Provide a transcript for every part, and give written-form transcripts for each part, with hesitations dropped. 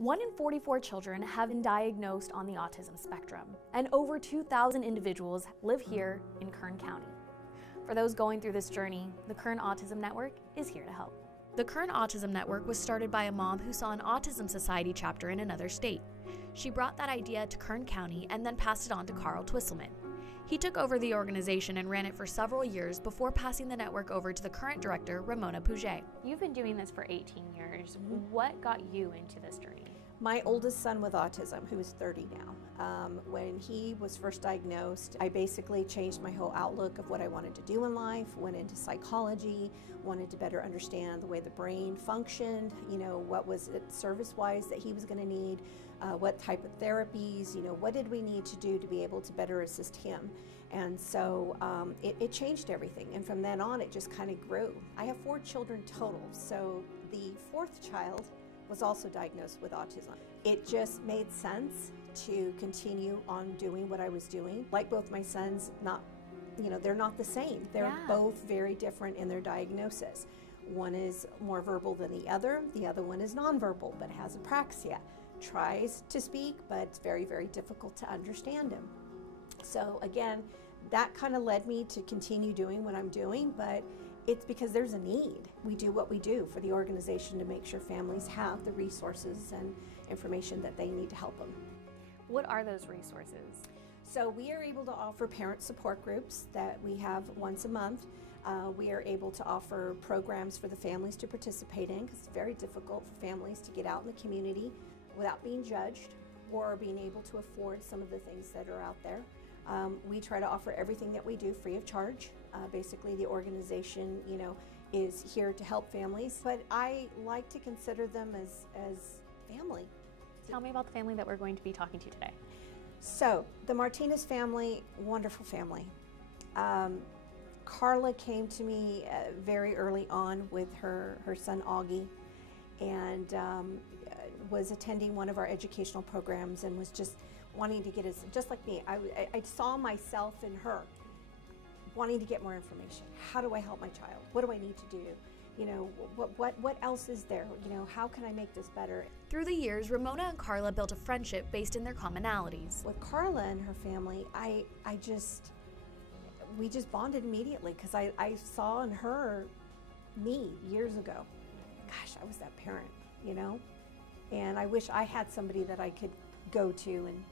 1 in 44 children have been diagnosed on the autism spectrum, and over 2,000 individuals live here in Kern County. For those going through this journey, the Kern Autism Network is here to help. The Kern Autism Network was started by a mom who saw an Autism Society chapter in another state. She brought that idea to Kern County and then passed it on to Carl Twisselman. He took over the organization and ran it for several years before passing the network over to the current director, Ramona Puget. You've been doing this for 18 years. What got you into this journey? My oldest son with autism, who is 30 now, when he was first diagnosed, I basically changed my whole outlook of what I wanted to do in life, went into psychology, wanted to better understand the way the brain functioned, what was it service-wise that he was going to need, what type of therapies, what did we need to do to be able to better assist him. And so it changed everything. And from then on, it just kind of grew. I have 4 children total, so the 4th child was also diagnosed with autism. It just made sense to continue on doing what I was doing. Like both my sons, they're not the same. They're both very different in their diagnosis. One is more verbal than the other one is nonverbal but has apraxia. Tries to speak, but it's very, very difficult to understand him. So again, that kind of led me to continue doing what I'm doing, but it's because there's a need. We do what we do for the organization to make sure families have the resources and information that they need to help them. What are those resources? So we are able to offer parent support groups that we have once a month. We are able to offer programs for the families to participate in, because it's very difficult for families to get out in the community without being judged or being able to afford some of the things that are out there. We try to offer everything that we do free of charge. Basically, the organization, is here to help families, but I like to consider them as family. Tell me about the family that we're going to be talking to today. So, the Martinez family, wonderful family. Carla came to me very early on with her son Augie, and was attending one of our educational programs and was just wanting to get us, just like me, I saw myself in her, wanting to get more information. How do I help my child? What do I need to do? What else is there? How can I make this better? Through the years, Ramona and Carla built a friendship based in their commonalities. With Carla and her family, we just bonded immediately, because I saw in her me years ago. Gosh, I was that parent, and I wish I had somebody that I could go to and,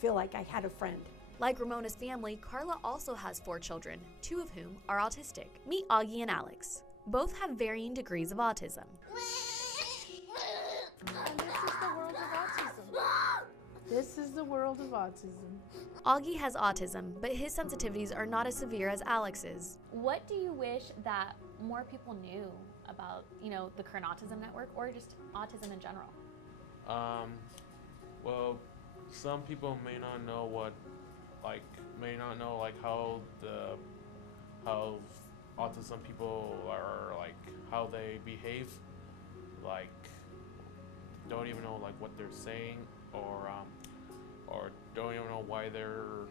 feel like I had a friend. Like Ramona's family, Carla also has 4 children, 2 of whom are autistic. Meet Augie and Alex. Both have varying degrees of autism. And this is the world of autism. This is the world of autism. Augie has autism, but his sensitivities are not as severe as Alex's. What do you wish that more people knew about, the Kern Autism Network, or just autism in general? Well, some people may not know how autism people are, how they behave, don't even know what they're saying, or don't even know why they're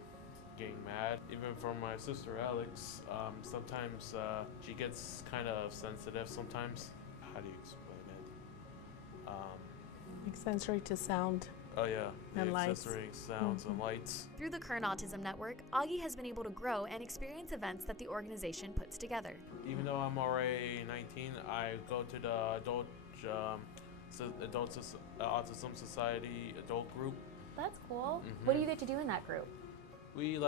getting mad. Even for my sister Alex, sometimes she gets kind of sensitive sometimes. How do you explain it? Like sensory to sound. Oh yeah, and lights. Sensory sounds and lights. Through the Kern Autism Network, Augie has been able to grow and experience events that the organization puts together. Even though I'm already 19, I go to the Adult Autism Society adult group. That's cool. What do you get to do in that group? We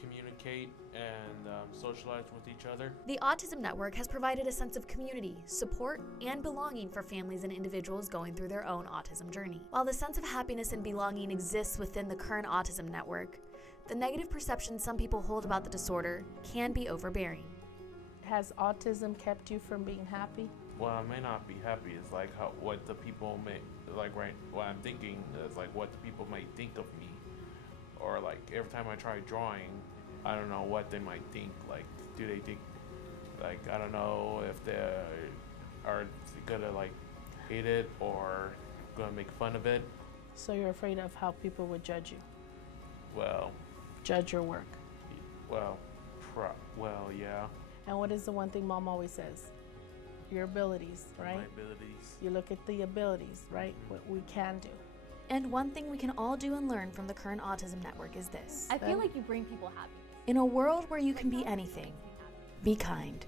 communicate and socialize with each other. The Autism Network has provided a sense of community, support, and belonging for families and individuals going through their own autism journey. While the sense of happiness and belonging exists within the Kern Autism Network, the negative perception some people hold about the disorder can be overbearing. Has autism kept you from being happy? Well, I may not be happy. It's what the people may, what I'm thinking is what the people might think of me. Or every time I try drawing, I don't know what they might think. Do they think, I don't know if they are gonna hate it or gonna make fun of it. So you're afraid of how people would judge you? Well, judge your work? Well, yeah. And what is the one thing Mom always says? your abilities, right? My abilities. You look at the abilities, right? What we can do. And one thing we can all do and learn from the Kern Autism Network is this. I feel like you bring people happiness. In a world where you can be anything, be kind.